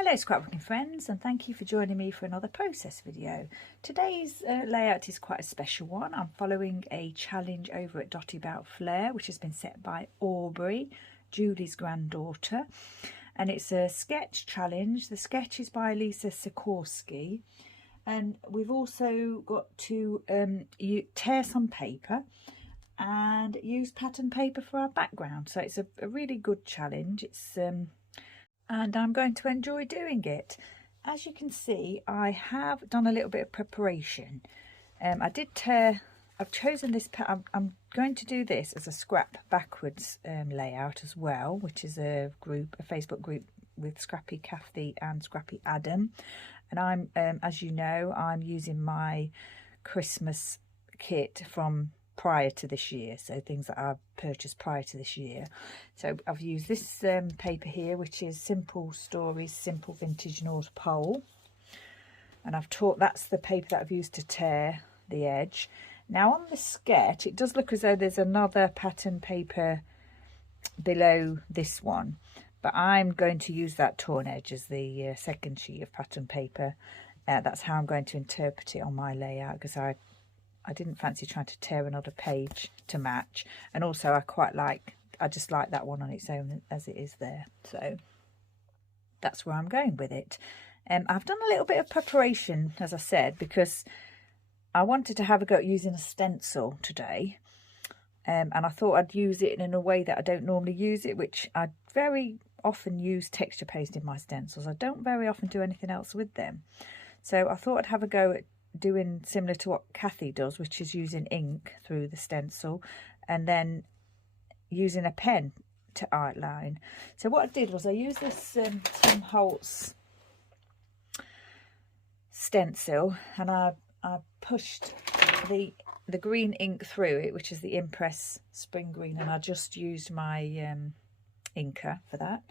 Hello scrapbooking friends, and thank you for joining me for another process video. Today's layout is quite a special one. I'm following a challenge over at Dotty about Flair, which has been set by Aubrey, Julie's granddaughter, and it's a sketch challenge. The sketch is by Lisa Sikorsky, and we've also got to tear some paper and use pattern paper for our background. So it's a really good challenge. And I'm going to enjoy doing it. As you can see, I have done a little bit of preparation. I've chosen this, I'm going to do this as a scrap backwards layout as well, which is a Facebook group with Scrappy Kathy and Scrappy Adam. And I'm, as you know, I'm using my Christmas kit from prior to this year, so things that I've purchased prior to this year. So I've used this paper here, which is Simple Stories Simple Vintage North Pole, and that's the paper that I've used to tear the edge. Now on the sketch it does look as though there's another pattern paper below this one, but I'm going to use that torn edge as the second sheet of pattern paper. That's how I'm going to interpret it on my layout, because I didn't fancy trying to tear another page to match, and also I just like that one on its own as it is there. So that's where I'm going with it. I've done a little bit of preparation, as I said, because I wanted to have a go at using a stencil today, and I thought I'd use it in a way that I don't normally use it, which I very often use texture paste in my stencils. I don't very often do anything else with them, so I thought I'd have a go at doing similar to what Kathy does, which is using ink through the stencil and then using a pen to outline. So what I did was I used this Tim Holtz stencil, and I pushed the green ink through it, which is the Impress Spring Green, and I just used my inker for that.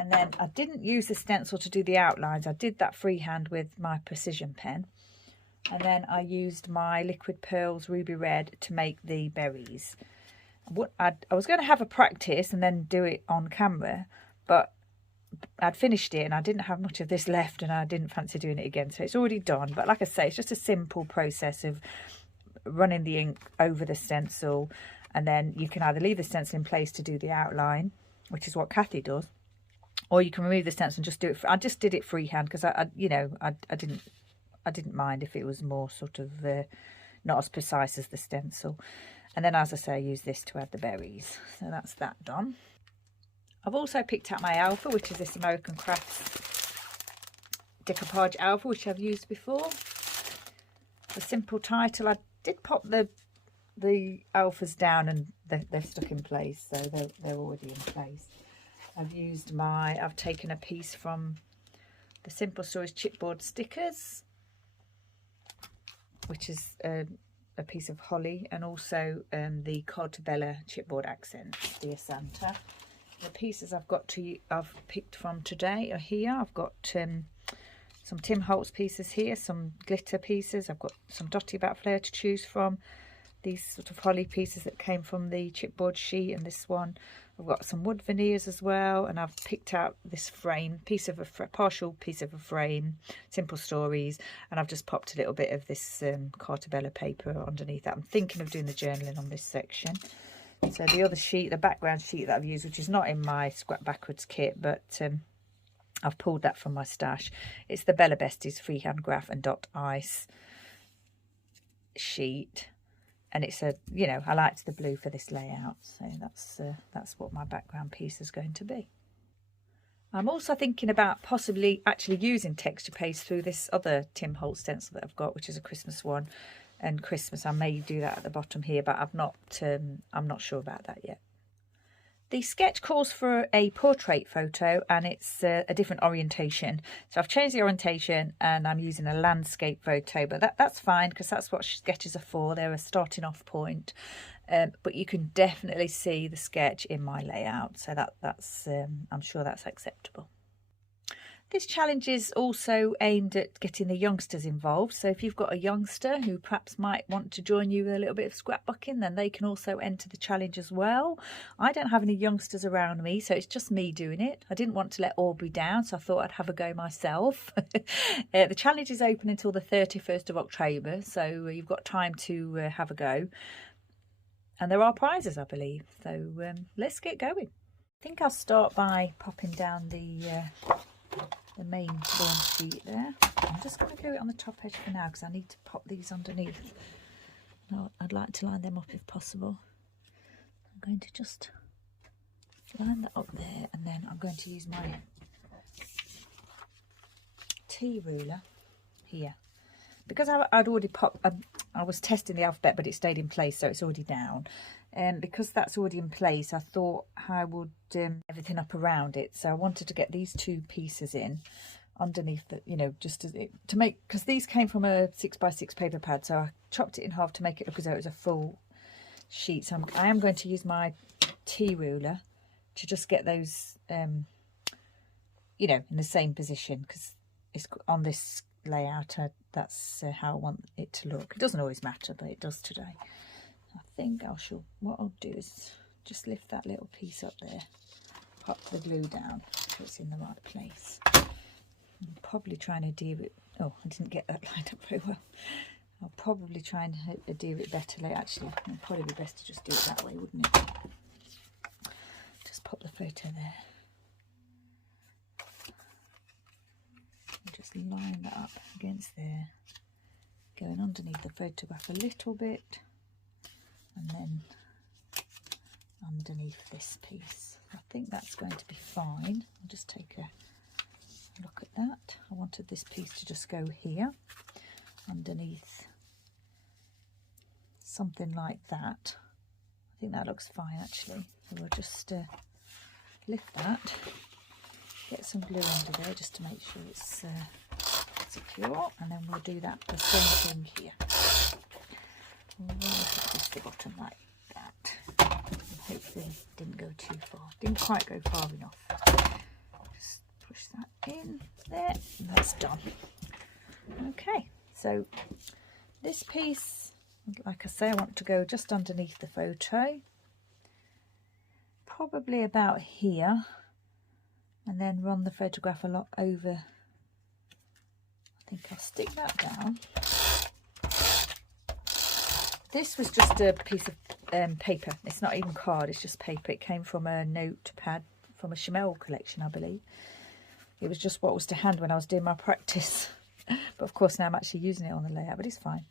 And then I didn't use the stencil to do the outlines. I did that freehand with my precision pen. And then I used my Liquid Pearls Ruby Red to make the berries. I was going to have a practice and then do it on camera, but I'd finished it and I didn't have much of this left, and I didn't fancy doing it again. So it's already done. But like I say, it's just a simple process of running the ink over the stencil, and then you can either leave the stencil in place to do the outline, which is what Kathy does, or you can remove the stencil and just do it. I just did it freehand because I didn't mind if it was more sort of not as precise as the stencil. And then, as I say, I use this to add the berries. So that's that done. I've also picked out my alpha, which is this American Crafts decoupage alpha, which I've used before. The simple title. I did pop the alphas down and they're stuck in place, so they're already in place. I've taken a piece from the Simple Stories chipboard stickers, which is a piece of holly, and also the Cod Bella chipboard accents, Dear Santa. The pieces I've picked from today are here. I've got some Tim Holtz pieces here, some glitter pieces. I've got some Dotty about Flair to choose from. These sort of holly pieces that came from the chipboard sheet, and this one. I've got some wood veneers as well, and I've picked out this frame, partial piece of a frame, Simple Stories, and I've just popped a little bit of this Cartabella paper underneath that. I'm thinking of doing the journaling on this section. So the other sheet, the background sheet that I've used, which is not in my Scrap Backwards kit, but I've pulled that from my stash. It's the Bella Besties Freehand Graph and Dot Ice sheet. And it's I liked the blue for this layout, so that's what my background piece is going to be. I'm also thinking about possibly actually using texture paste through this other Tim Holtz stencil that I've got, which is a Christmas one, and Christmas I may do that at the bottom here, but I'm not sure about that yet. The sketch calls for a portrait photo, and it's a different orientation. So I've changed the orientation and I'm using a landscape photo, but that's fine because that's what sketches are for. They're a starting off point. But you can definitely see the sketch in my layout, so that's I'm sure that's acceptable. This challenge is also aimed at getting the youngsters involved. So if you've got a youngster who perhaps might want to join you with a little bit of scrapbooking, then they can also enter the challenge as well. I don't have any youngsters around me, so it's just me doing it. I didn't want to let Aubrey down, so I thought I'd have a go myself. The challenge is open until the 31st of October, so you've got time to have a go. And there are prizes, I believe. So let's get going. I think I'll start by popping down the main form sheet there. I'm just going to glue it on the top edge for now because I need to pop these underneath. No, I'd like to line them up if possible. I'm going to just line that up there, and then I'm going to use my T ruler here. Because I'd already popped, I was testing the alphabet, but it stayed in place, so it's already down. And because that's already in place, I thought I would everything up around it. So I wanted to get these two pieces in underneath the, you know, just to make, because these came from a 6x6 paper pad, so I chopped it in half to make it look as though it was a full sheet. So I am going to use my T ruler to just get those, you know, in the same position, because it's on this layout. That's how I want it to look. It doesn't always matter, but it does today. I think what I'll do is just lift that little piece up there, pop the glue down so it's in the right place. I'm probably trying to adhere it. Oh, I didn't get that lined up very well. I'll probably try and adhere it better later. Actually, it'd probably be best to just do it that way, wouldn't it? Just pop the photo there. And just line that up against there, going underneath the photograph a little bit, and then underneath this piece. I think that's going to be fine. I'll just take a look at that. I wanted this piece to just go here underneath, something like that. I think that looks fine actually. So we'll just lift that, get some glue under there just to make sure it's secure, and then we'll do that the same thing here. Just the bottom like that. And hopefully didn't go too far. Didn't quite go far enough. Just push that in there, and that's done. Okay, so this piece, like I say, I want to go just underneath the photo, probably about here, and then run the photograph a lot over. I think I'll stick that down. This was just a piece of paper. It's not even card, it's just paper. It came from a notepad from a Chamel collection, I believe. It was just what was to hand when I was doing my practice. But of course now I'm actually using it on the layout, but it's fine.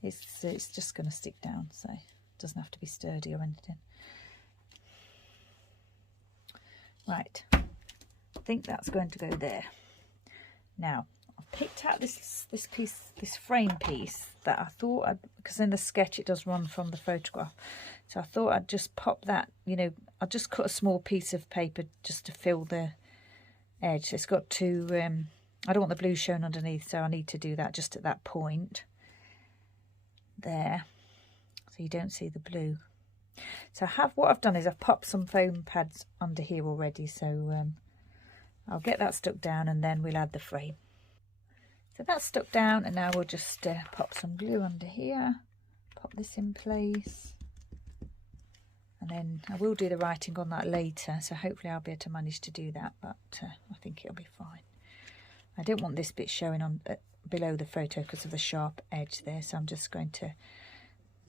It's just going to stick down, so it doesn't have to be sturdy or anything. Right, I think that's going to go there. Now, I've picked out this piece, this frame piece that I thought, because in the sketch it does run from the photograph, so I thought I'd just pop that, you know, I'll just cut a small piece of paper just to fill the edge. It's got to, I don't want the blue shown underneath, so I need to do that just at that point there, so you don't see the blue. So what I've done is I've popped some foam pads under here already, so I'll get that stuck down and then we'll add the frame. So that's stuck down, and now we'll just pop some glue under here, pop this in place, and then I will do the writing on that later, so hopefully I'll be able to manage to do that, but I think it'll be fine. I don't want this bit showing on below the photo because of the sharp edge there, so I'm just going to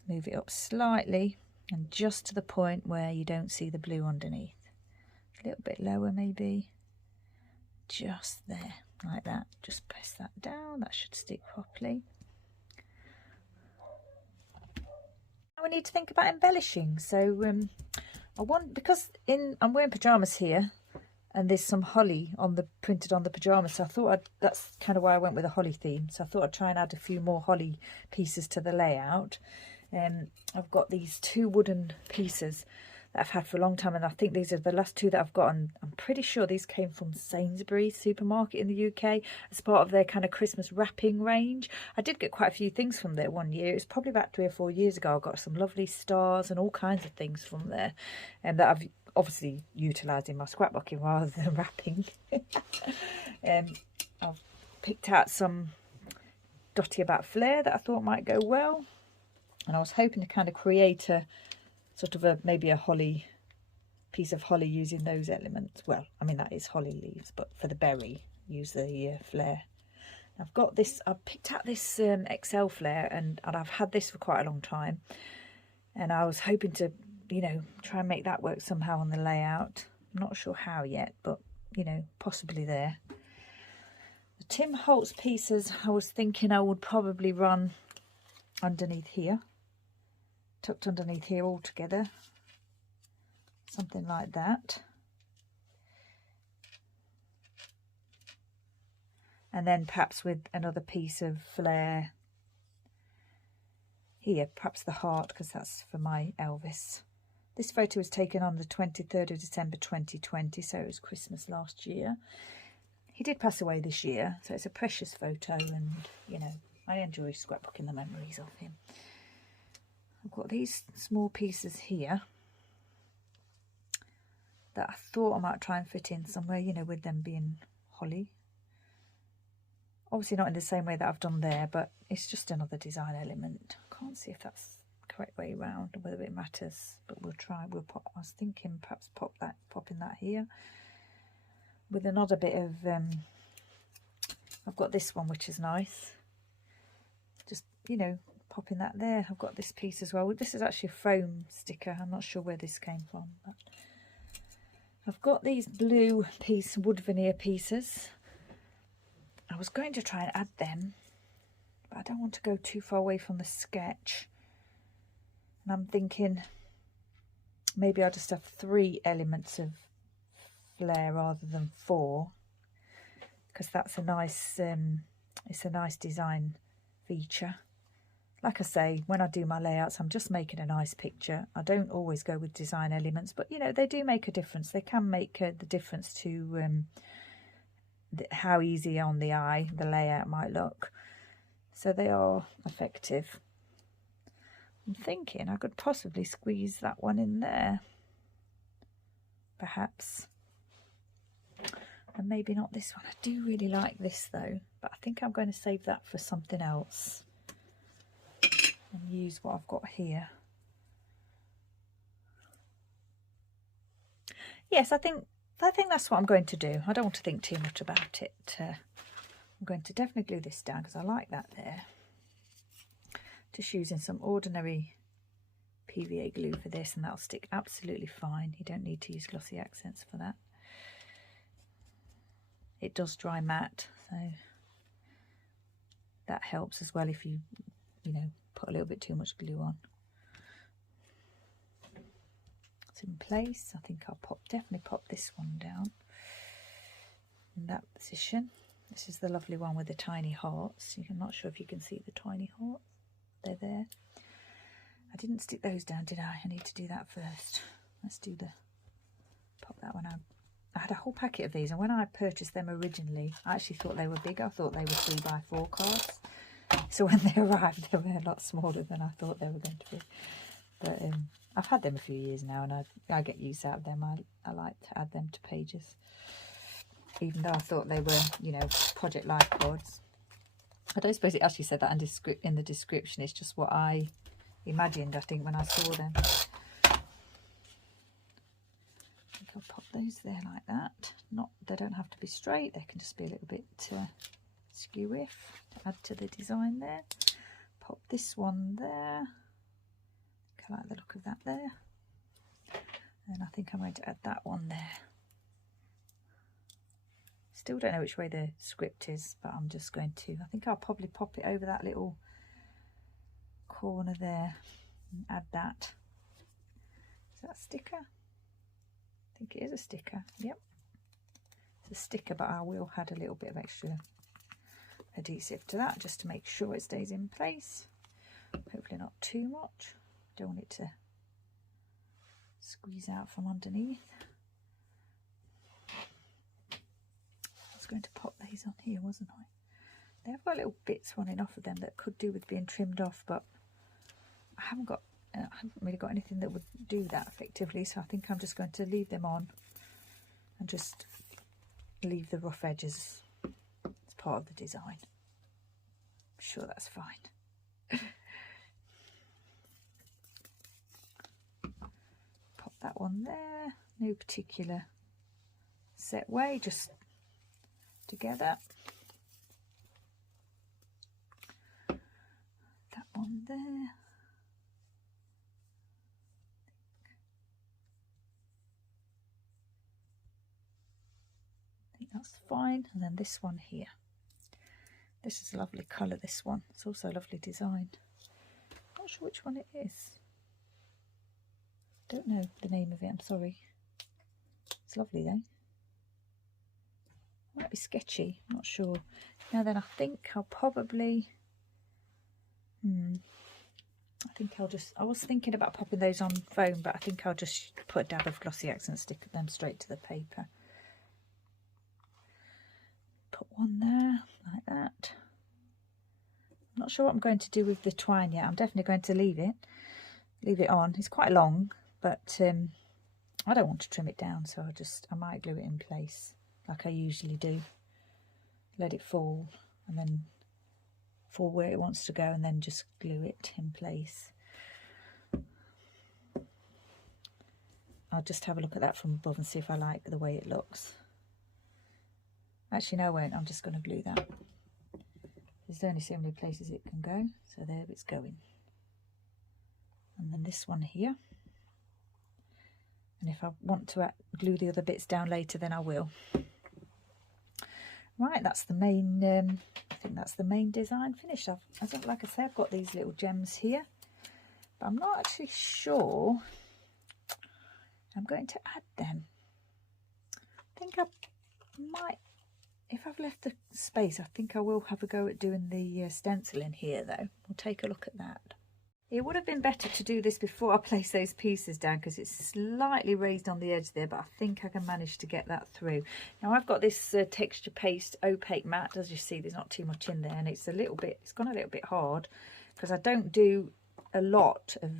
move it up slightly and just to the point where you don't see the blue underneath. A little bit lower maybe, just there, like that. Just press that down, that should stick properly. Now we need to think about embellishing, so because I'm wearing pyjamas here, and there's some holly printed on the pyjamas, so I thought that's kind of why I went with a holly theme. So I thought I'd try and add a few more holly pieces to the layout. I've got these two wooden pieces that I've had for a long time, and I think these are the last two that I've got, and I'm pretty sure these came from Sainsbury's supermarket in the UK as part of their kind of Christmas wrapping range. I did get quite a few things from there one year. It was probably about 3 or 4 years ago. I got some lovely stars and all kinds of things from there, and that obviously utilising my scrapbooking rather than wrapping. I've picked out some Dotty about Flair that I thought might go well, and I was hoping to kind of create a sort of maybe a holly piece of holly using those elements. Well, I mean, that is holly leaves, but for the berry use the Flair. I've got this, I've picked out this XL Flair, and I've had this for quite a long time, and I was hoping to, you know, try and make that work somehow on the layout. I'm not sure how yet, but, you know, possibly there. The Tim Holtz pieces, I was thinking I would probably run underneath here, tucked underneath here all together, something like that. And then perhaps with another piece of Flair here, perhaps the heart, because that's for my Elvis. This photo was taken on the 23rd of December 2020, so it was Christmas last year. He did pass away this year, so it's a precious photo, and, you know, I enjoy scrapbooking the memories of him. I've got these small pieces here that I thought I might try and fit in somewhere, you know, with them being holly. Obviously not in the same way that I've done there, but it's just another design element. I can't see if that's the correct way around or whether it matters, but we'll try. We'll pop. I was thinking perhaps popping that here with another bit of. I've got this one, which is nice. Just, you know, popping that there. I've got this piece as well. This is actually a foam sticker. I'm not sure where this came from, but I've got these blue wood veneer pieces. I was going to try and add them, but I don't want to go too far away from the sketch. And I'm thinking maybe I'll just have 3 elements of Flair rather than 4, because that's a nice, it's a nice design feature. Like I say, when I do my layouts, I'm just making a nice picture. I don't always go with design elements, but, you know, they do make a difference. They can make the difference to how easy on the eye the layout might look. So they are effective. I'm thinking I could possibly squeeze that one in there, perhaps, and maybe not this one. I do really like this though, but I think I'm going to save that for something else and use what I've got here. Yes, I think that's what I'm going to do. I don't want to think too much about it. I'm going to definitely glue this down because I like that there. Just using some ordinary PVA glue for this, and that'll stick absolutely fine. You don't need to use glossy accents for that. It does dry matte, so that helps as well if you know, put a little bit too much glue on. In place. I think I'll definitely pop this one down in that position. This is the lovely one with the tiny hearts. I'm not sure if you can see the tiny hearts. They're there. I didn't stick those down, did I? I need to do that first. Let's do pop that one out. I had a whole packet of these, and when I purchased them originally, I actually thought they were big. I thought they were 3x4 cards. So when they arrived, they were a lot smaller than I thought they were going to be. But I've had them a few years now, and I get use out of them. I like to add them to pages, even though I thought they were, you know, Project Life cards. I don't suppose it actually said that in the description. It's just what I imagined, I think, when I saw them. I think I'll pop those there like that. They don't have to be straight. They can just be a little bit skew-iff to add to the design there. Pop this one there. I like the look of that there, and I think I'm going to add that one there. Still don't know which way the script is, but I'm just going to, I think I'll probably pop it over that little corner there and add that. Is that a sticker? I think it is a sticker. Yep, it's a sticker, but I will add a little bit of extra adhesive to that just to make sure it stays in place. Hopefully not too much. Don't want it to squeeze out from underneath. I was going to pop these on here, wasn't I? They've got little bits running off of them that could do with being trimmed off, but I haven't got I haven't really got anything that would do that effectively, so I think I'm just going to leave them on and just leave the rough edges as part of the design. I'm sure that's fine. Pop that one there, no particular set way, just together. That one there. I think that's fine. And then this one here. This is a lovely colour, this one. It's also a lovely design. Not sure which one it is. Don't know the name of it, I'm sorry. It's lovely though. Might be sketchy, not sure. Now then, I think I'll probably... I was thinking about popping those on foam, but I think I'll just put a dab of glossy accent, stick them straight to the paper. Put one there, like that. I'm not sure what I'm going to do with the twine yet. I'm definitely going to leave it on. It's quite long, but I don't want to trim it down, so I might glue it in place like I usually do. Let it fall and then fall where it wants to go, and then just glue it in place. I'll just have a look at that from above and see if I like the way it looks. Actually, no, I won't. I'm just going to glue that. There's only so many places it can go, so there it's going. And then this one here. And if I want to glue the other bits down later, then I will. Right, that's the main, I think that's the main design finished. Like I say, I've got these little gems here, but I'm not actually sure I'm going to add them. I think I might, if I've left the space, I think I will have a go at doing the stencil in here though. We'll take a look at that. It would have been better to do this before I place those pieces down, because it's slightly raised on the edge there, but I think I can manage to get that through. Now I've got this texture paste opaque mat. As you see, there's not too much in there, and it's gone a little bit hard because I don't do a lot of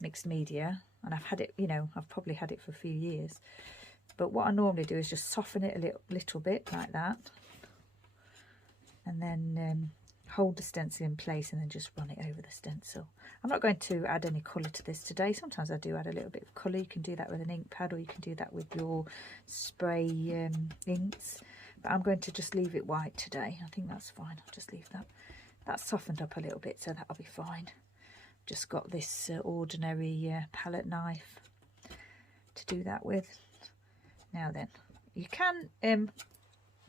mixed media, and I've had it, I've probably had it for a few years. But what I normally do is just soften it a little bit like that, and then hold the stencil in place and then just run it over the stencil. I'm not going to add any colour to this today. Sometimes I do add a little bit of colour. You can do that with an ink pad, or you can do that with your spray inks, but I'm going to just leave it white today. I think that's fine. I'll just leave that. That's softened up a little bit, so that'll be fine. Just got this ordinary palette knife to do that with. Now then, you can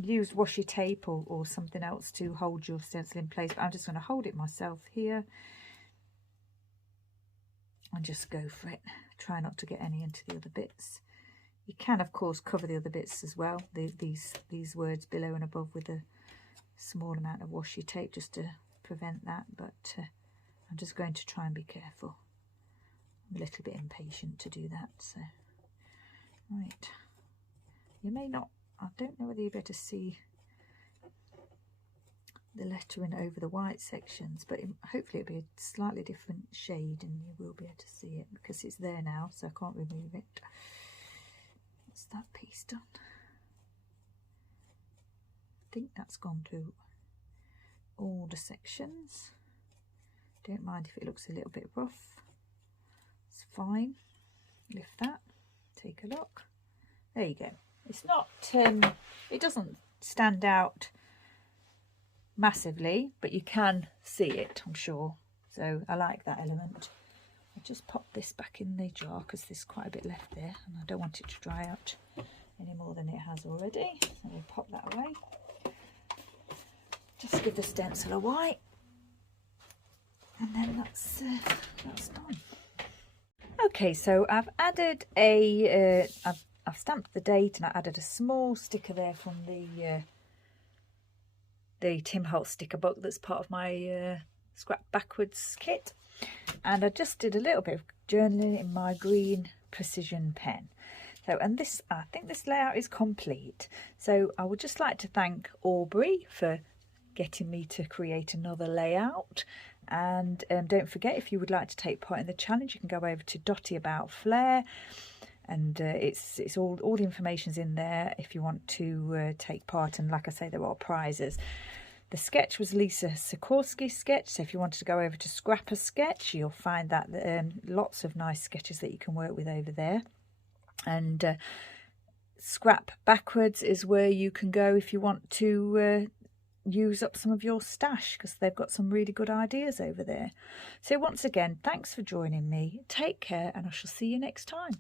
use washi tape or something else to hold your stencil in place, but I'm just going to hold it myself here and just go for it. Try not to get any into the other bits. You can of course cover the other bits as well, these words below and above, with a small amount of washi tape just to prevent that, but I'm just going to try and be careful. I'm a little bit impatient to do that, so right. You may not, I don't know whether you better see the lettering over the white sections, but hopefully it'll be a slightly different shade and you will be able to see it because it's there now, so I can't remove it. That's that piece done. I think that's gone through all the sections. Don't mind if it looks a little bit rough. It's fine. Lift that, take a look. There you go. It's not, it doesn't stand out massively, but you can see it, I'm sure. So I like that element. I'll just pop this back in the jar because there's quite a bit left there and I don't want it to dry out any more than it has already. So we'll pop that away. Just give the stencil a wipe, and then that's done. Okay, so I've added I've stamped the date, and I added a small sticker there from the Tim Holtz sticker book that's part of my Scrap Backwards kit. And I just did a little bit of journaling in my green precision pen. So, and this, I think this layout is complete. So I would just like to thank Aubrey for getting me to create another layout. And don't forget, if you would like to take part in the challenge, you can go over to Dotty about Flair, and it's all the information's in there if you want to take part. And like I say, there are prizes. The sketch was Lisa Sikorsky's sketch, so if you wanted to go over to Scrapper Sketch, you'll find that lots of nice sketches that you can work with over there. And Scrap Backwards is where you can go if you want to use up some of your stash, because they've got some really good ideas over there. So once again, thanks for joining me. Take care, and I shall see you next time.